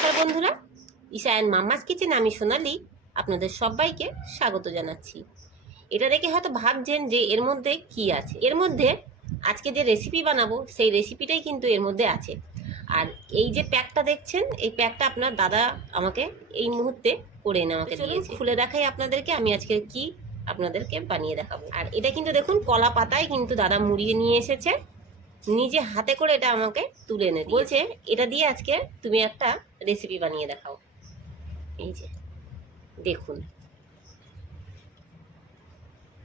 নমস্কার বন্ধুরা। Isha and mamma's kitchen আমি সোনালি। আপনাদের সবাইকে স্বাগত জানাচ্ছি। এটা দেখে হয়তো ভাবছেন যে এর মধ্যে কি আছে? এর মধ্যে আজকে যে রেসিপি বানাবো সেই রেসিপিটাই কিন্তু এর মধ্যে আছে। আর এই যে প্যাকটা দেখছেন এই প্যাকটা আপনার দাদা আমাকে এই মুহূর্তে করে এনে আমাকে দিয়েছে। খুলে দেখাই আপনাদেরকে আমি আজকে কি আপনাদেরকে বানিয়ে দেখাবো। আর এটা কিন্তু দেখুন কলা পাতায় কিন্তু দাদা মুড়িয়ে নিয়ে এসেছে। নিজে হাতে করে এটা আমাকে তুলে এনে বলছে এটা দিয়ে আজকে তুমি একটা রেসিপি বানিয়ে দেখাও। এই যে দেখুন।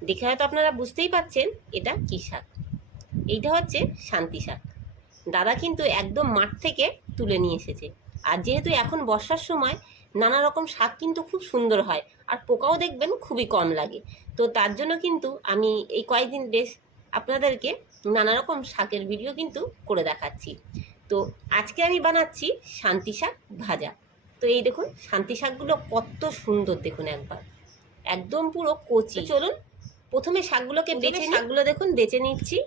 দেখে হয়তো আপনারা বুঝতেই পাচ্ছেন এটা কি শাক। এইটা হচ্ছে শান্তি শাক। দাদা কিন্তু একদম মাঠ থেকে তুলে নিয়ে এসেছে। আর যেহেতু এখন বর্ষার সময় নানা রকম শাক কিন্তু খুব সুন্দর হয়। আর পোকাও দেখবেন খুবই কম লাগে। তো তার জন্য কিন্তু আমি এই কয়েকদিন বেশ আপনাদেরকে নানা রকম শাকের ভিডিও কিন্তু করে দেখাচ্ছি। তো আজকে আমি বানাচ্ছি শান্তি শাক ভাজা। তো এই দেখুন শান্তি শাকগুলো কত সুন্দর দেখুন একবার। একদম পুরো কচি। চলুন প্রথমে শাকগুলোকে বেছে শাকগুলো দেখুন বেছে নিচ্ছি।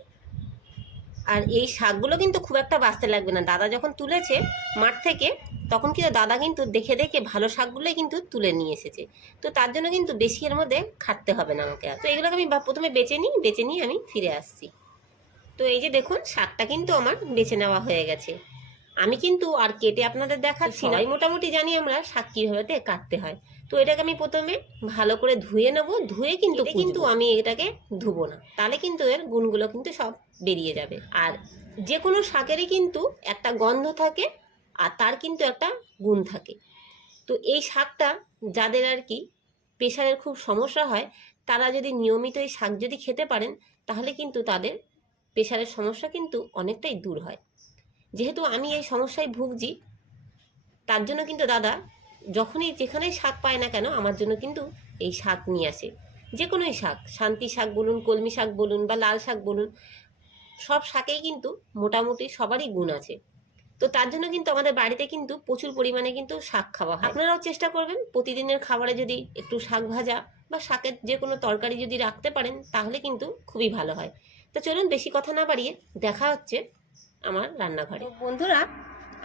আর এই শাকগুলো কিন্তু খুব একটা বাঁচতে লাগবে না। দাদা যখন তুলেছে মাঠ থেকে তখন কিন্তু দাদা কিন্তু দেখে দেখে ভালো শাকগুলোই কিন্তু তুলে নিয়ে এসেছে। তো তার জন্য কিন্তু বেশি এর মধ্যে খাটতে হবে না আমাকে তো এগুলোকে আমি প্রথমে বেছে নিই বেছে নিয়ে আমি ফিরে আসছি। তো এই যে দেখুন শাকটা কিন্তু আমার বেছে নেওয়া হয়ে গেছে। আমি কিন্তু আর কেটে আপনাদের দেখাচ্ছি না। মোটামুটি জানি আমরা শাক কীভাবে কাটতে হয়। তো এটাকে আমি প্রথমে ভালো করে ধুয়ে নেব। ধুয়ে কিন্তু কিন্তু আমি এটাকে ধুবো না। তাহলে কিন্তু এর গুণগুলো কিন্তু সব বেরিয়ে যাবে। আর যে কোনো শাকেরই কিন্তু একটা গন্ধ থাকে আর তার কিন্তু একটা গুণ থাকে। তো এই শাকটা যাদের আর কি প্রেশারের খুব সমস্যা হয় তারা যদি নিয়মিত এই শাক যদি খেতে পারেন তাহলে কিন্তু তাদের প্রেশারের সমস্যা কিন্তু অনেকটাই দূর হয়। যেহেতু আমি এই সমস্যায় ভুগছি, তার জন্য কিন্তু দাদা যখনই যেখানেই শাক পায় না কেন, আমার জন্য কিন্তু এই শাক নিয়ে আসে। যে কোনোই শাক, শান্তি শাক বলুন, কলমি শাক বলুন বা লাল শাক বলুন, সব শাকেই কিন্তু মোটামুটি সবারই গুণ আছে। তো তার জন্য কিন্তু আমাদের বাড়িতে কিন্তু প্রচুর পরিমাণে কিন্তু শাক খাওয়া হয়। আপনারাও চেষ্টা করবেন প্রতিদিনের খাবারে যদি একটু শাক ভাজা বা শাকের যে কোনো তরকারি যদি রাখতে পারেন, তাহলে কিন্তু খুবই ভালো হয়। তো চলুন বেশি কথা না বাড়িয়ে দেখা হচ্ছে আমার রান্নাঘরে। বন্ধুরা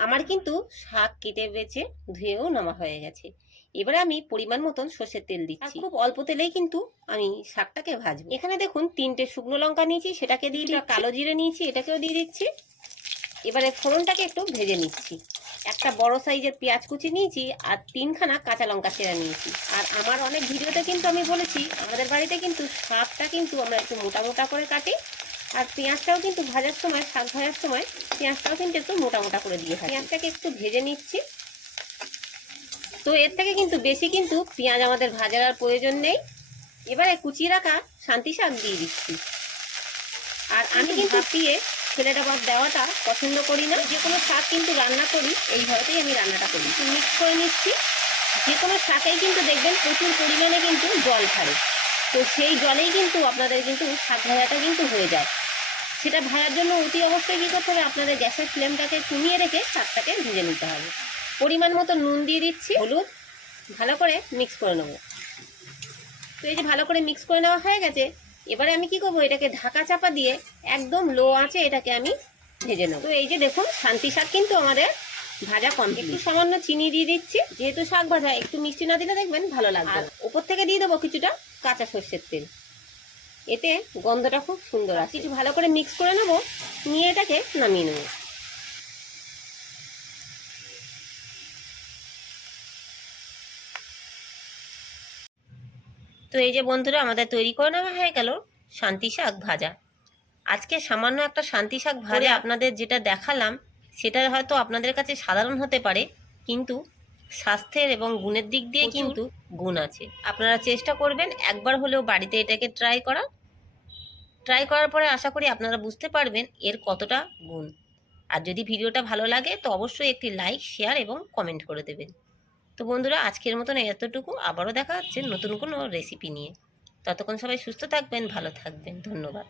আমার কিন্তু শাক কেটে বেছে ধুয়েও নামা হয়ে গেছে। এবারে আমি পরিমাণ মতন সর্ষের তেল দিচ্ছি। খুব অল্প তেলেই কিন্তু আমি শাকটাকে ভাজবো। এখানে দেখুন তিনটে শুকনো লঙ্কা নিয়েছি সেটাকে দিয়ে কালো জিরে নিয়েছি এটাকেও দিয়ে দিচ্ছি। এবারে ফোড়নটাকে একটু ভেজে নিচ্ছি। একটা বড় সাইজের পেঁয়াজ কুচি নিয়েছি আর তিনখানা কাঁচা লঙ্কা চেরা নিয়েছি। আর আমার অনেক ভিডিওতে কিন্তু আমি বলেছি আমাদের বাড়িতে কিন্তু শাকটা কিন্তু আমরা একটু মোটা মোটা করে কাটি আর পেঁয়াজটাও কিন্তু ভাজার সময় শাক ভাজার সময় পেঁয়াজটাও কিন্তু একটু মোটা মোটা করে দিয়ে থাকি। পেঁয়াজটাকে একটু ভেজে নিচ্ছি। তো এর থেকে কিন্তু বেশি কিন্তু পেঁয়াজ আমাদের ভাজার আর প্রয়োজন নেই। এবারে কুচিয়ে রাখা শান্তি শাক দিয়ে দিচ্ছি। আর আমি কিন্তু দিয়ে ছেলেটা ভাব দেওয়াটা পছন্দ করি না। যে কোনো শাক কিন্তু রান্না করি এইভাবেই আমি রান্নাটা করি। মিক্স করে নিচ্ছি। যে কোনো শাকেই কিন্তু দেখবেন প্রচুর পরিমাণে কিন্তু জল ছাড়ে তো সেই জলেই কিন্তু আপনাদের কিন্তু শাক ভাজাটা কিন্তু হয়ে যায়। সেটা ভাজার জন্য অতি অবশ্যই কী করতে হবে? আপনাদের গ্যাসের ফ্লেমটাকে কমিয়ে রেখে শাকটাকে ভেজে নিতে হবে। পরিমাণ মতো নুন দিয়ে দিচ্ছি, হলুদ। ভালো করে মিক্স করে নেব। তো এই যে ভালো করে মিক্স করে নেওয়া হয়ে গেছে। এবারে আমি কি করব? এটাকে ঢাকা চাপা দিয়ে একদম লো আছে এটাকে আমি ভেজে নেব। তো এই যে দেখুন শান্তি শাক কিন্তু আমাদের ভাজা কম। একটু সামান্য চিনি দিয়ে দিচ্ছি। যেহেতু শাক ভাজা একটু মিষ্টি না দিলে দেখবেন ভালো লাগবে আর ওপর থেকে দিয়ে দেবো কিছুটা কাঁচা সর্ষের তেল। এতে গন্ধটা খুব সুন্দর আছে কিছু ভালো করে মিক্স করে নেব নিয়ে এটাকে নামিয়ে নেব। তো এই যে বন্ধুরা আমাদের তৈরি করে নেওয়া হয়ে গেল শান্তি শাক ভাজা। আজকে সামান্য একটা শান্তি শাক ভাজা আপনাদের যেটা দেখালাম সেটা হয়তো আপনাদের কাছে সাধারণ হতে পারে কিন্তু স্বাস্থ্যের এবং গুণের দিক দিয়ে কিন্তু গুণ আছে। আপনারা চেষ্টা করবেন একবার হলেও বাড়িতে এটাকে ট্রাই করা ট্রাই করার পরে আশা করি আপনারা বুঝতে পারবেন এর কতটা গুণ। আর যদি ভিডিওটা ভালো লাগে তো অবশ্যই একটি লাইক শেয়ার এবং কমেন্ট করে দেবেন। তো বন্ধুরা, আজকের মতন এতটুকু। আবারও দেখা হচ্ছে নতুন কোনো রেসিপি নিয়ে। ততক্ষণ সবাই সুস্থ থাকবেন, ভালো থাকবেন। ধন্যবাদ।